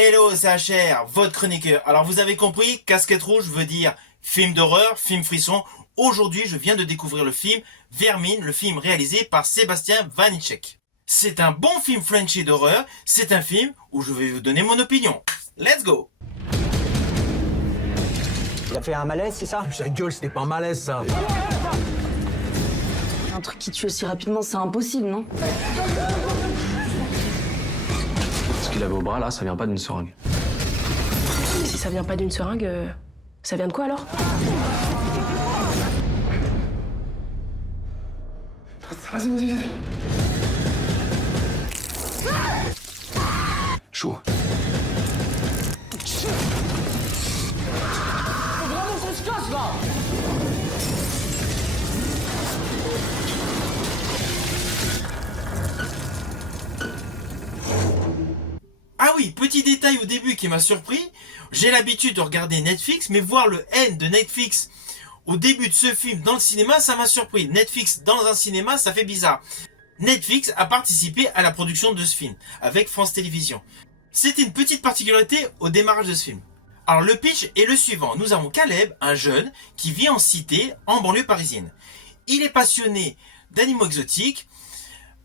Hello, c'est HR, votre chroniqueur. Alors vous avez compris, casquette rouge veut dire film d'horreur, film frisson. Aujourd'hui, je viens de découvrir le film Vermine, le film réalisé par Sébastien Vanitschek. C'est un bon film Frenchy d'horreur, c'est un film où je vais vous donner mon opinion. Let's go! Il a fait un malaise, c'est ça? Ta gueule, c'était pas un malaise, ça. Un truc qui tue aussi rapidement, c'est impossible, non? Ce qu'il avait au bras, là, ça vient pas d'une seringue. Si ça vient pas d'une seringue, ça vient de quoi alors? Vas-y. Chaud. Ah oui, petit détail au début qui m'a surpris, j'ai l'habitude de regarder Netflix, mais voir le N de Netflix au début de ce film dans le cinéma, ça m'a surpris. Netflix dans un cinéma, ça fait bizarre. Netflix a participé à la production de ce film, avec France Télévisions. C'était une petite particularité au démarrage de ce film. Alors le pitch est le suivant, nous avons Caleb, un jeune qui vit en cité, en banlieue parisienne. Il est passionné d'animaux exotiques,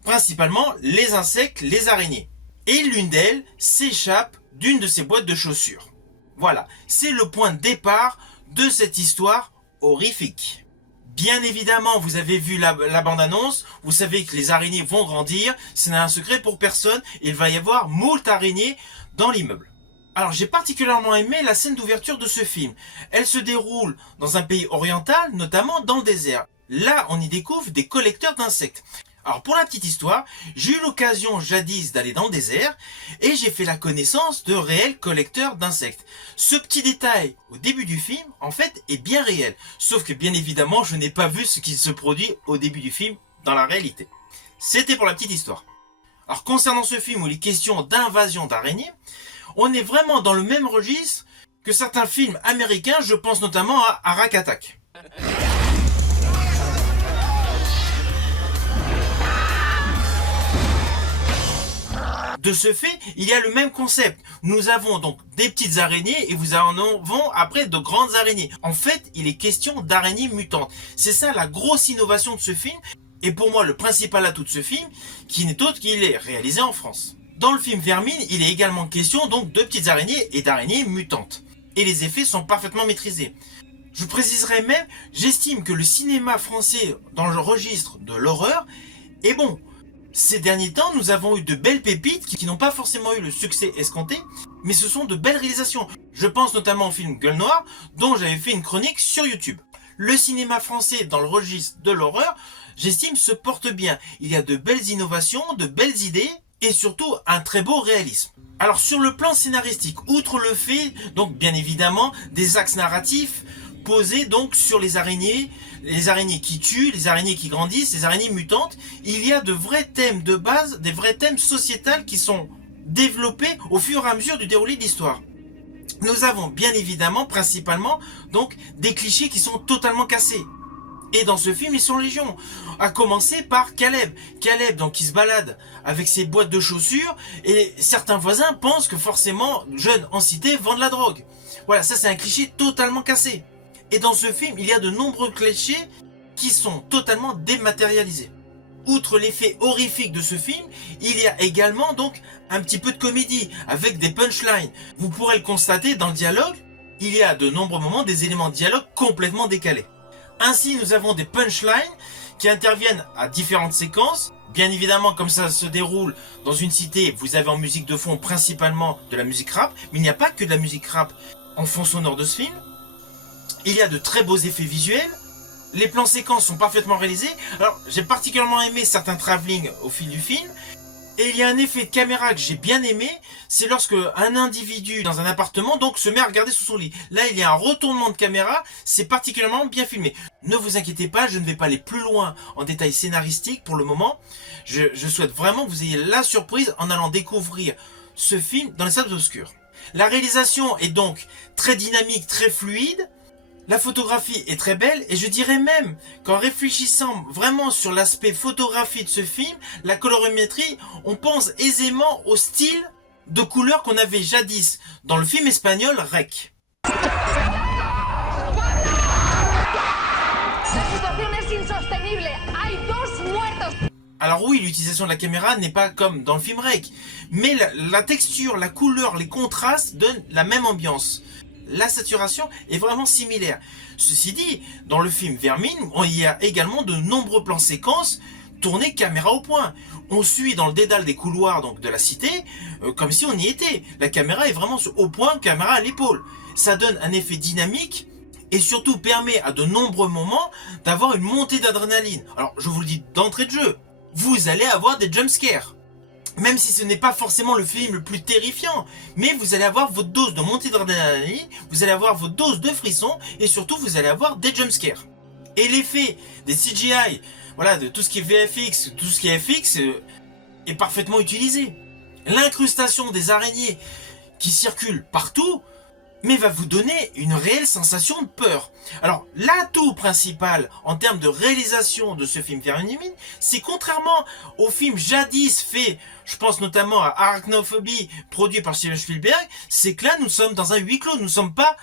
principalement les insectes, les araignées. Et l'une d'elles s'échappe d'une de ses boîtes de chaussures. Voilà, c'est le point de départ de cette histoire horrifique. Bien évidemment, vous avez vu la bande-annonce, vous savez que les araignées vont grandir, ce n'est un secret pour personne, il va y avoir moult araignées dans l'immeuble. Alors j'ai particulièrement aimé la scène d'ouverture de ce film. Elle se déroule dans un pays oriental, notamment dans le désert. Là, on y découvre des collecteurs d'insectes. Alors pour la petite histoire, j'ai eu l'occasion jadis d'aller dans le désert et j'ai fait la connaissance de réels collecteurs d'insectes. Ce petit détail au début du film, en fait, est bien réel. Sauf que bien évidemment, je n'ai pas vu ce qui se produit au début du film dans la réalité. C'était pour la petite histoire. Alors concernant ce film où il est question d'invasion d'araignées, on est vraiment dans le même registre que certains films américains, je pense notamment à Arak Attack. De ce fait, il y a le même concept. Nous avons donc des petites araignées et vous en avons après de grandes araignées. En fait, il est question d'araignées mutantes. C'est ça la grosse innovation de ce film. Et pour moi, le principal atout de ce film, qui n'est autre qu'il est réalisé en France. Dans le film Vermine, il est également question donc de petites araignées et d'araignées mutantes. Et les effets sont parfaitement maîtrisés. Je préciserai même, j'estime que le cinéma français dans le registre de l'horreur est bon. Ces derniers temps, nous avons eu de belles pépites qui n'ont pas forcément eu le succès escompté, mais ce sont de belles réalisations. Je pense notamment au film Gueule Noire, dont j'avais fait une chronique sur YouTube. Le cinéma français dans le registre de l'horreur, j'estime, se porte bien. Il y a de belles innovations, de belles idées, et surtout un très beau réalisme. Alors sur le plan scénaristique, outre le fait, donc bien évidemment, des axes narratifs, posé donc sur les araignées qui tuent, les araignées qui grandissent, les araignées mutantes, il y a de vrais thèmes de base, des vrais thèmes sociétals qui sont développés au fur et à mesure du déroulé de l'histoire. Nous avons bien évidemment, principalement, donc des clichés qui sont totalement cassés. Et dans ce film, ils sont légion. À commencer par Caleb. Caleb, donc, qui se balade avec ses boîtes de chaussures, et certains voisins pensent que forcément, jeunes en cité vendent la drogue. Voilà, ça c'est un cliché totalement cassé. Et dans ce film, il y a de nombreux clichés qui sont totalement dématérialisés. Outre l'effet horrifique de ce film, il y a également donc un petit peu de comédie avec des punchlines. Vous pourrez le constater dans le dialogue, il y a de nombreux moments des éléments de dialogue complètement décalés. Ainsi, nous avons des punchlines qui interviennent à différentes séquences. Bien évidemment, comme ça se déroule dans une cité, vous avez en musique de fond principalement de la musique rap, mais il n'y a pas que de la musique rap en fond sonore de ce film. Il y a de très beaux effets visuels, les plans séquences sont parfaitement réalisés. Alors j'ai particulièrement aimé certains travelling au fil du film. Et il y a un effet de caméra que j'ai bien aimé, c'est lorsque un individu dans un appartement donc se met à regarder sous son lit. Là il y a un retournement de caméra, c'est particulièrement bien filmé. Ne vous inquiétez pas, je ne vais pas aller plus loin en détail scénaristique pour le moment. Je souhaite vraiment que vous ayez la surprise en allant découvrir ce film dans les salles obscures. La réalisation est donc très dynamique, très fluide. La photographie est très belle et je dirais même qu'en réfléchissant vraiment sur l'aspect photographie de ce film, la colorimétrie, on pense aisément au style de couleurs qu'on avait jadis dans le film espagnol Rec. Alors oui, l'utilisation de la caméra n'est pas comme dans le film Rec, mais la texture, la couleur, les contrastes donnent la même ambiance. La saturation est vraiment similaire. Ceci dit, dans le film Vermine, il y a également de nombreux plans séquences tournés caméra au point. On suit dans le dédale des couloirs donc de la cité, comme si on y était. La caméra est vraiment au point, caméra à l'épaule. Ça donne un effet dynamique et surtout permet à de nombreux moments d'avoir une montée d'adrénaline. Alors je vous le dis d'entrée de jeu, vous allez avoir des jumpscares. Même si ce n'est pas forcément le film le plus terrifiant, mais vous allez avoir votre dose de montée d'adrénaline, vous allez avoir votre dose de frissons, et surtout vous allez avoir des jumpscares. Et l'effet des CGI, voilà, de tout ce qui est VFX, tout ce qui est FX, est parfaitement utilisé. L'incrustation des araignées qui circulent partout, mais va vous donner une réelle sensation de peur. Alors, l'atout principal en termes de réalisation de ce film Vermine, c'est contrairement au film jadis fait, je pense notamment à Arachnophobie, produit par Steven Spielberg, c'est que là, nous sommes dans un huis clos, nous ne sommes pas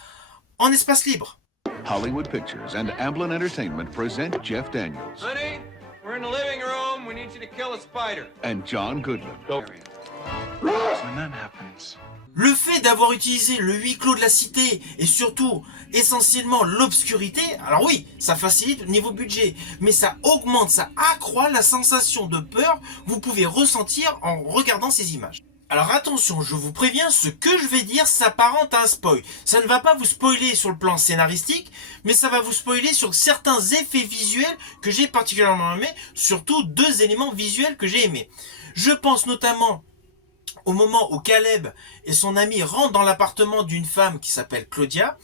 en espace libre. Hollywood Pictures and Amblin Entertainment present Jeff Daniels. Honey, we're in the living room. We need you to kill a spider. And John Goodman. When that happens. Le fait d'avoir utilisé le huis clos de la cité et surtout essentiellement l'obscurité, alors oui, ça facilite le niveau budget, mais ça augmente, ça accroît la sensation de peur que vous pouvez ressentir en regardant ces images. Alors attention, je vous préviens, ce que je vais dire s'apparente à un spoil. Ça ne va pas vous spoiler sur le plan scénaristique, mais ça va vous spoiler sur certains effets visuels que j'ai particulièrement aimés, surtout 2 éléments visuels que j'ai aimés. Je pense notamment au moment où Caleb et son ami rentrent dans l'appartement d'une femme qui s'appelle Claudia.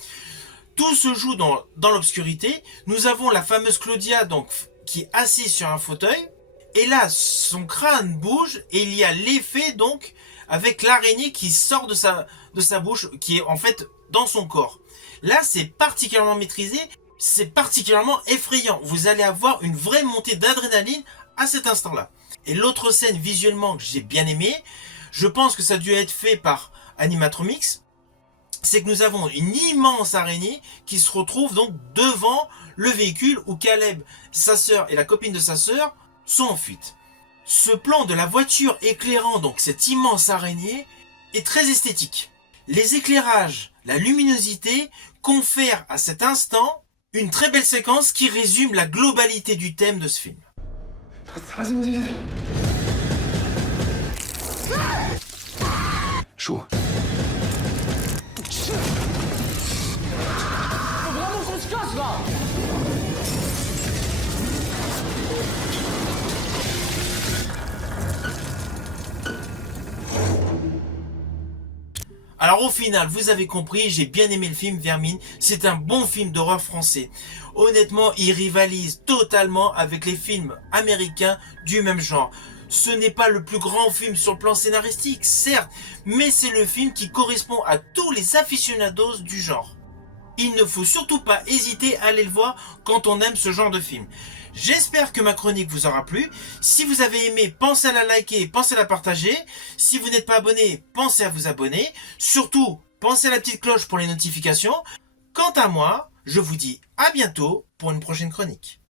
Tout se joue dans l'obscurité. Nous avons la fameuse Claudia donc qui est assise sur un fauteuil. Et là, son crâne bouge et il y a l'effet donc avec l'araignée qui sort de sa bouche, qui est en fait dans son corps. Là, c'est particulièrement maîtrisé, c'est particulièrement effrayant. Vous allez avoir une vraie montée d'adrénaline à cet instant-là. Et l'autre scène visuellement que j'ai bien aimé, je pense que ça a dû être fait par Animatronics, c'est que nous avons une immense araignée qui se retrouve donc devant le véhicule où Caleb, sa sœur et la copine de sa sœur sont en fuite. Ce plan de la voiture éclairant donc cette immense araignée est très esthétique. Les éclairages, la luminosité confèrent à cet instant une très belle séquence qui résume la globalité du thème de ce film. Chaud. Alors au final, vous avez compris, j'ai bien aimé le film Vermine, c'est un bon film d'horreur français. Honnêtement, il rivalise totalement avec les films américains du même genre. Ce n'est pas le plus grand film sur le plan scénaristique, certes, mais c'est le film qui correspond à tous les aficionados du genre. Il ne faut surtout pas hésiter à aller le voir quand on aime ce genre de film. J'espère que ma chronique vous aura plu. Si vous avez aimé, pensez à la liker, pensez à la partager. Si vous n'êtes pas abonné, pensez à vous abonner. Surtout, pensez à la petite cloche pour les notifications. Quant à moi, je vous dis à bientôt pour une prochaine chronique.